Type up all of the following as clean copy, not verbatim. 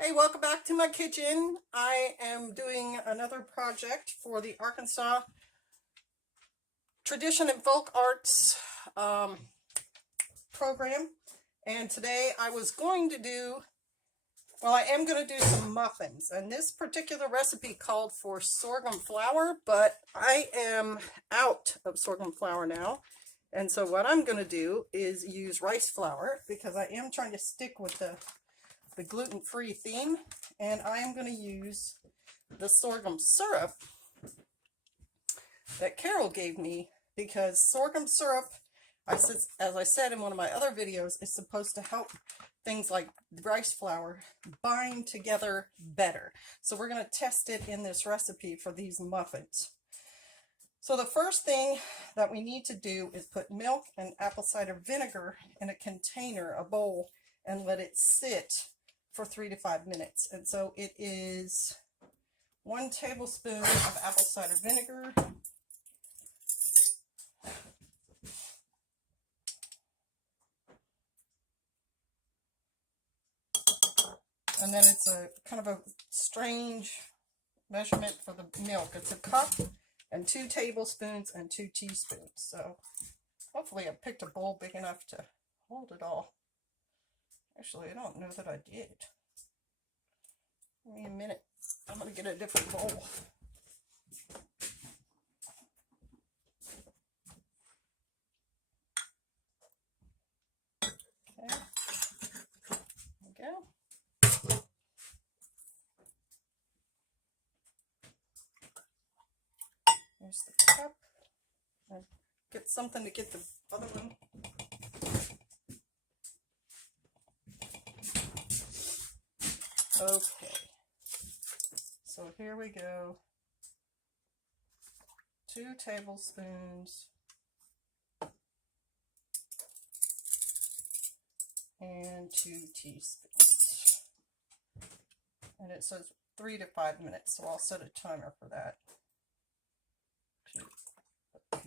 Hey, welcome back to my kitchen. I am doing another project for the Arkansas Tradition and Folk Arts program. And today I am going to do some muffins. And this particular recipe called for sorghum flour, but I am out of sorghum flour now. And so what I'm going to do is use rice flour because I am trying to stick with the gluten-free theme, and I am going to use the sorghum syrup that Carol gave me because sorghum syrup, as I said in one of my other videos, is supposed to help things like rice flour bind together better. So we're going to test it in this recipe for these muffins. So the first thing that we need to do is put milk and apple cider vinegar in a container, a bowl, and let it sit for 3 to 5 minutes. And so it is 1 tablespoon of apple cider vinegar, and then it's a kind of a strange measurement for the milk. It's a cup and 2 tablespoons and 2 teaspoons. So hopefully I picked a bowl big enough to hold it all. Actually, I don't know that I did. Give me a minute. I'm going to get a different bowl. Okay. There we go. Here's the cup. I'll get something to get the other one. Okay. So here we go. 2 tablespoons and 2 teaspoons. And it says 3 to 5 minutes, so I'll set a timer for that. Okay.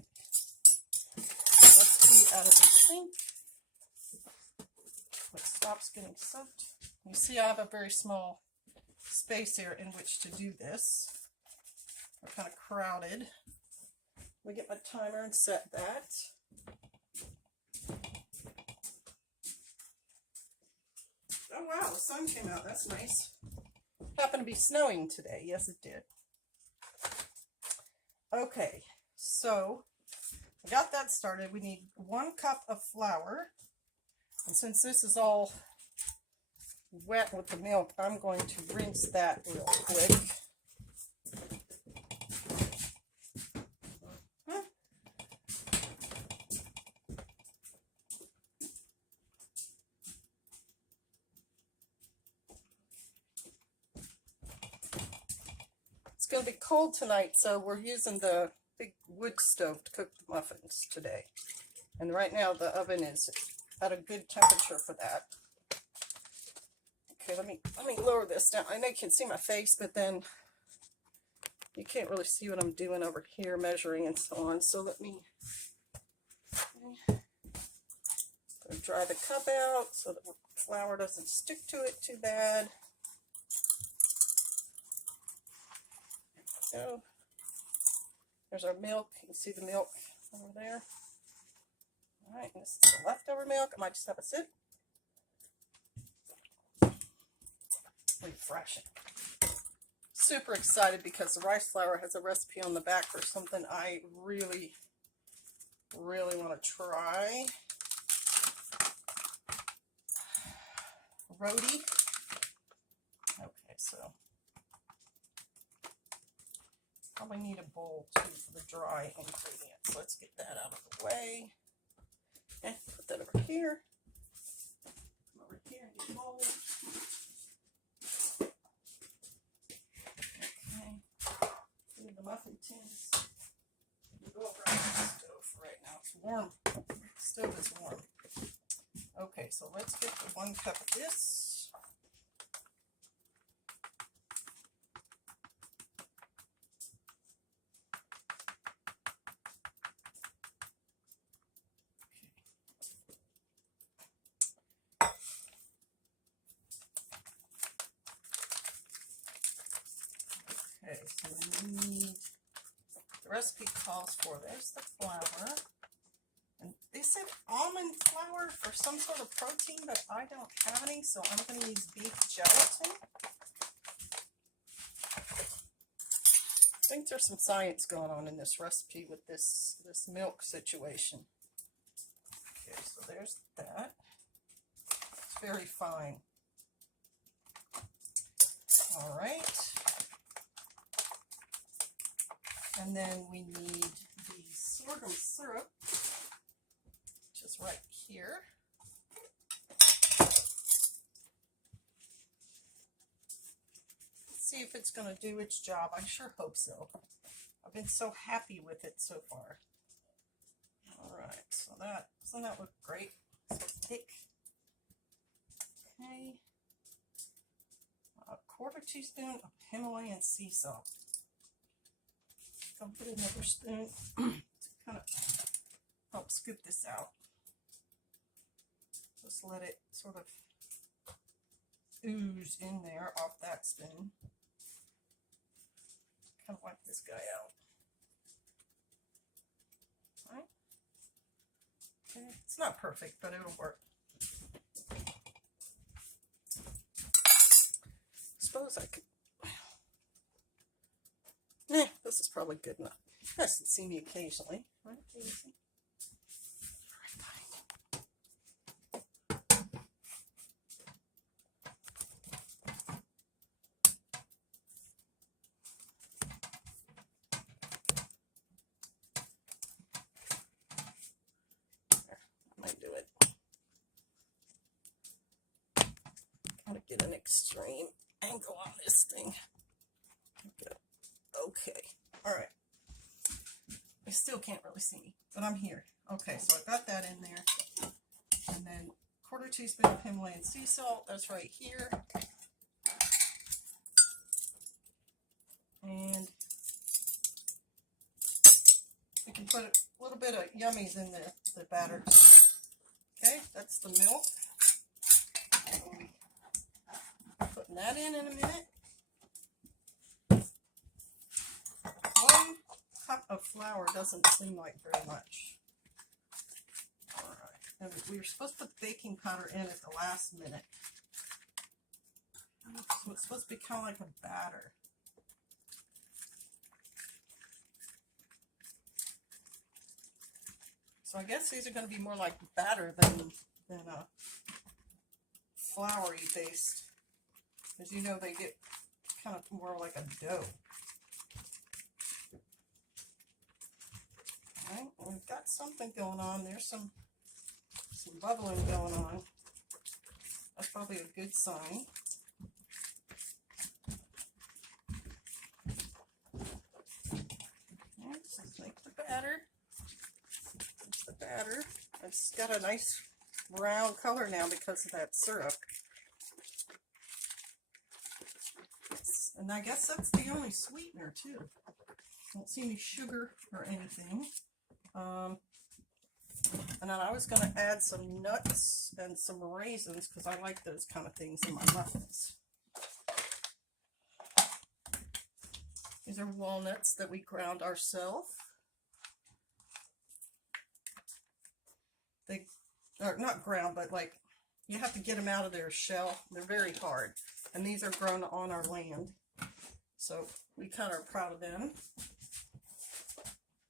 Let's heat out of the sink. It stops getting soaked. You see I have a very small space here in which to do this. We're kind of crowded. We get my timer and set that. Oh wow, the sun came out. That's nice. Happened to be snowing today. Yes, it did. Okay, so I got that started. We need 1 cup of flour. And since this is all wet with the milk, I'm going to rinse that real quick. It's going to be cold tonight, so we're using the big wood stove to cook the muffins today. And right now the oven is at a good temperature for that. Okay, let me lower this down. I know you can see my face, but then you can't really see what I'm doing over here, measuring and so on. So let me dry the cup out so that the flour doesn't stick to it too bad. There we go. There's our milk. You can see the milk over there. All right, this is the leftover milk. I might just have a sip. Refreshing. Super excited because the rice flour has a recipe on the back for something I really want to try. Roti. Okay, so probably need a bowl too for the dry ingredients. Let's get that out of the way. And put that over here. Come over here and get a bowl. The muffin tins. Go over on the stove right now. It's warm. The stove is warm. Okay, so let's get the 1 cup of this. recipe calls for. There's the flour. And they said almond flour for some sort of protein, but I don't have any, so I'm going to use beef gelatin. I think there's some science going on in this recipe with this milk situation. Okay, so there's that. It's very fine. All right. And then we need the sorghum syrup, which is right here. Let's see if it's going to do its job. I sure hope so. I've been so happy with it so far. All right, so doesn't that look great? So thick. Okay. A 1/4 teaspoon of Himalayan sea salt. I'll put another spoon to kind of help scoop this out. Just let it sort of ooze in there off that spoon. Kind of wipe this guy out. All right. Okay. It's not perfect, but it'll work. Suppose I could. This is probably good enough. You guys can see me occasionally, right? Daisy? There, I might do it. Gotta get an extreme angle on this thing. Okay. All right. I still can't really see me, but I'm here. Okay, so I've got that in there. And then 1/4 teaspoon of Himalayan sea salt. That's right here. And we can put a little bit of yummies in the batter. Okay, that's the milk. We'll be putting that in a minute. 1 cup of flour doesn't seem like very much. All right, and we were supposed to put baking powder in at the last minute. So it's supposed to be kind of like a batter. So I guess these are going to be more like batter than a floury based. Because you know they get kind of more like a dough. Right, we've got something going on. There's some bubbling going on. That's probably a good sign. Okay, so make the batter. That's the batter. It's got a nice brown color now because of that syrup. And I guess that's the only sweetener too. Don't see any sugar or anything. And then I was going to add some nuts and some raisins because I like those kind of things in my muffins. These are walnuts that we ground ourselves. They are not ground, but like you have to get them out of their shell. They're very hard. And these are grown on our land. So we kind of are proud of them.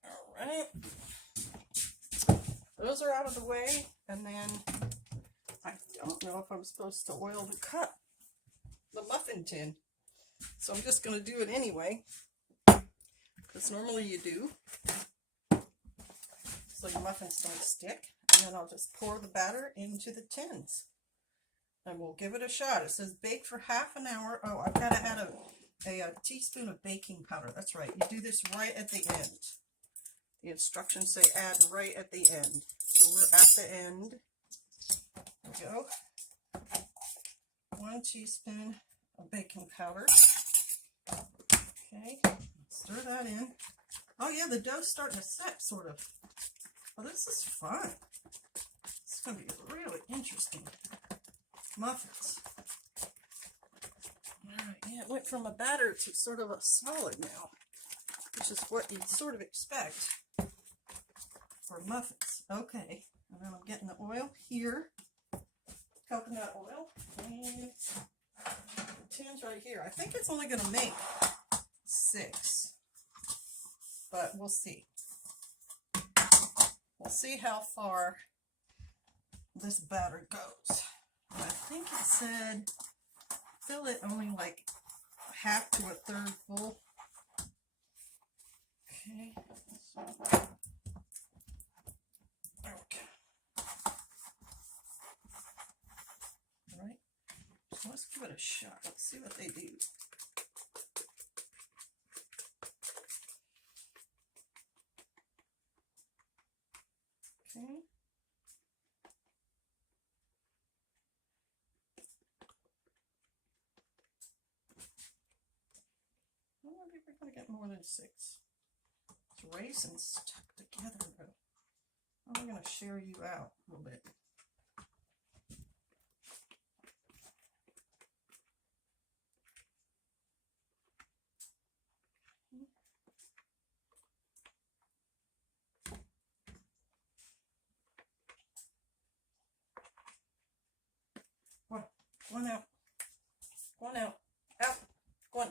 All right. Those are out of the way, and then I don't know if I'm supposed to oil the muffin tin. So I'm just going to do it anyway, because normally you do, so your muffins don't stick. And then I'll just pour the batter into the tins, and we'll give it a shot. It says bake for half an hour. Oh, I've got to add a teaspoon of baking powder. That's right. You do this right at the end. The instructions say add right at the end. So we're at the end. There we go. 1 teaspoon of baking powder. Okay, stir that in. Oh yeah, the dough's starting to set, sort of. Oh, this is fun. This is going to be really interesting. Muffins. All right, yeah, it went from a batter to sort of a solid now. which is what you'd sort of expect for muffins. Okay, and then I'm getting the oil here, coconut oil, and the tin's right here. I think it's only going to make 6, but we'll see. We'll see how far this batter goes. I think it said fill it only like half to a third full. Okay. Okay. All right. So let's give it a shot. Let's see what they do. Okay. I wonder if we're going to get more than 6. It's raisins stuck together, though. I'm going to share you out a little bit. Go on out. Go on out. Out. Go on.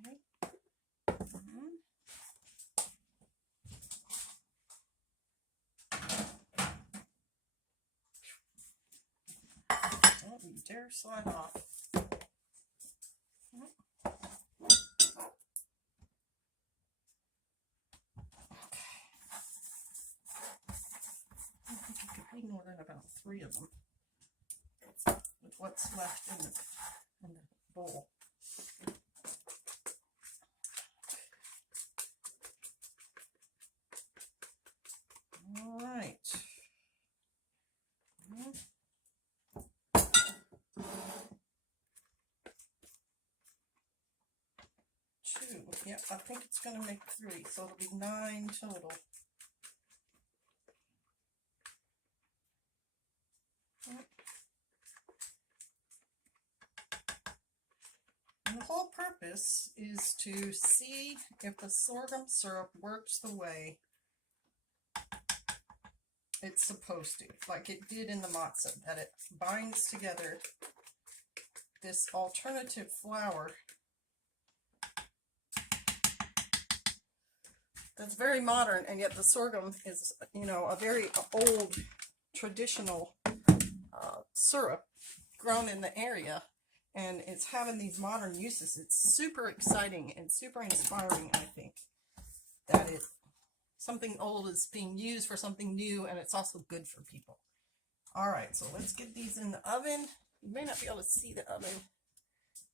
Okay. Don't you dare slide off. More than about 3 of them with what's left in the bowl. All right. 2. Yep, I think it's going to make 3, so it'll be 9 total. And the whole purpose is to see if the sorghum syrup works the way it's supposed to, like it did in the matzah, that it binds together this alternative flour that's very modern, and yet the sorghum is, you know, a very old traditional syrup grown in the area, and it's having these modern uses. It's super exciting and super inspiring, I think, that something old is being used for something new, and it's also good for people. All right, so let's get these in the oven. You may not be able to see the oven.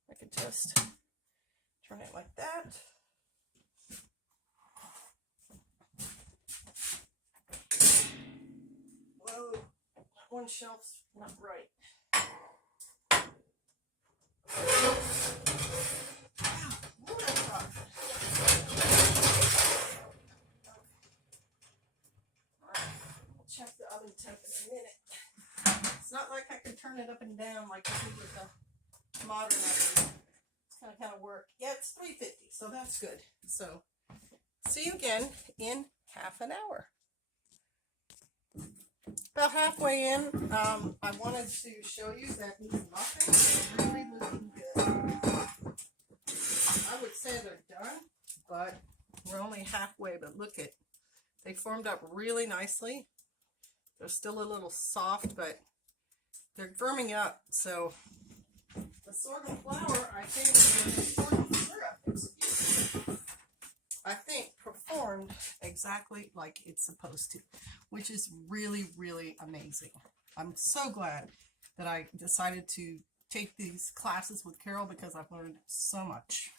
I could just turn it like that. Whoa, that one shelf's not right. Check the oven temp in a minute. It's not like I can turn it up and down like you do with the modern oven. It's kind of work. Yeah, it's 350, so that's good. So, see you again in half an hour. About halfway in, I wanted to show you that these muffins are really looking good. I would say they're done, but we're only halfway. But look at, they formed up really nicely. They're still a little soft, but they're firming up. So the sorghum flour, I think, the sorghum syrup, excuse me, I think performed exactly like it's supposed to, which is really, really amazing. I'm so glad that I decided to take these classes with Carol because I've learned so much.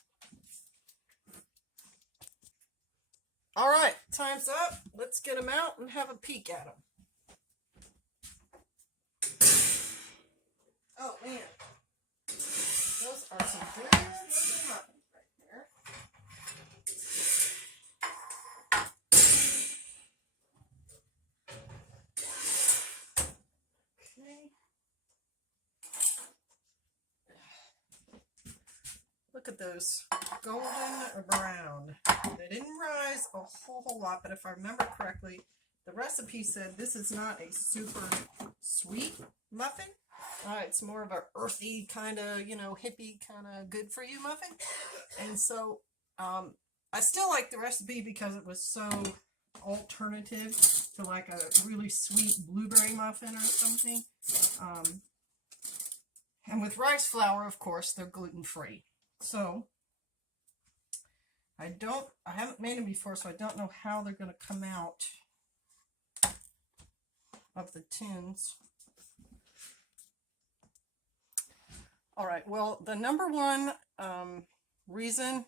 All right, time's up. Let's get them out and have a peek at them. Oh man, those are some good looking muffins right there. Okay. look at those golden brown. They didn't rise a whole lot, but if I remember correctly, the recipe said this is not a super sweet muffin. It's more of a earthy kind of, you know, hippie kind of good for you muffin. And so I still like the recipe because it was so alternative to like a really sweet blueberry muffin or something. And with rice flour, of course, they're gluten-free. So I haven't made them before, so I don't know how they're going to come out of the tins. All right, well, the number one reason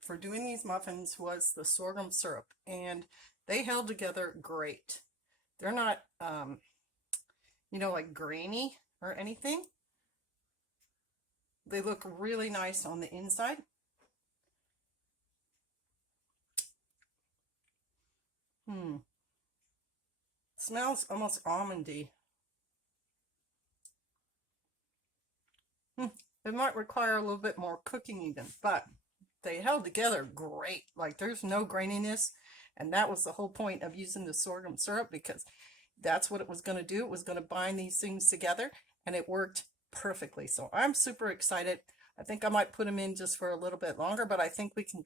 for doing these muffins was the sorghum syrup, and they held together great. They're not, you know, like grainy or anything. They look really nice on the inside. Smells almost almondy. It might require a little bit more cooking even, but they held together great. Like there's no graininess, and that was the whole point of using the sorghum syrup, because that's what it was going to do. It was going to bind these things together, and it worked perfectly. So I'm super excited. I think I might put them in just for a little bit longer, but I think we can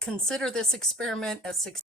consider this experiment a success.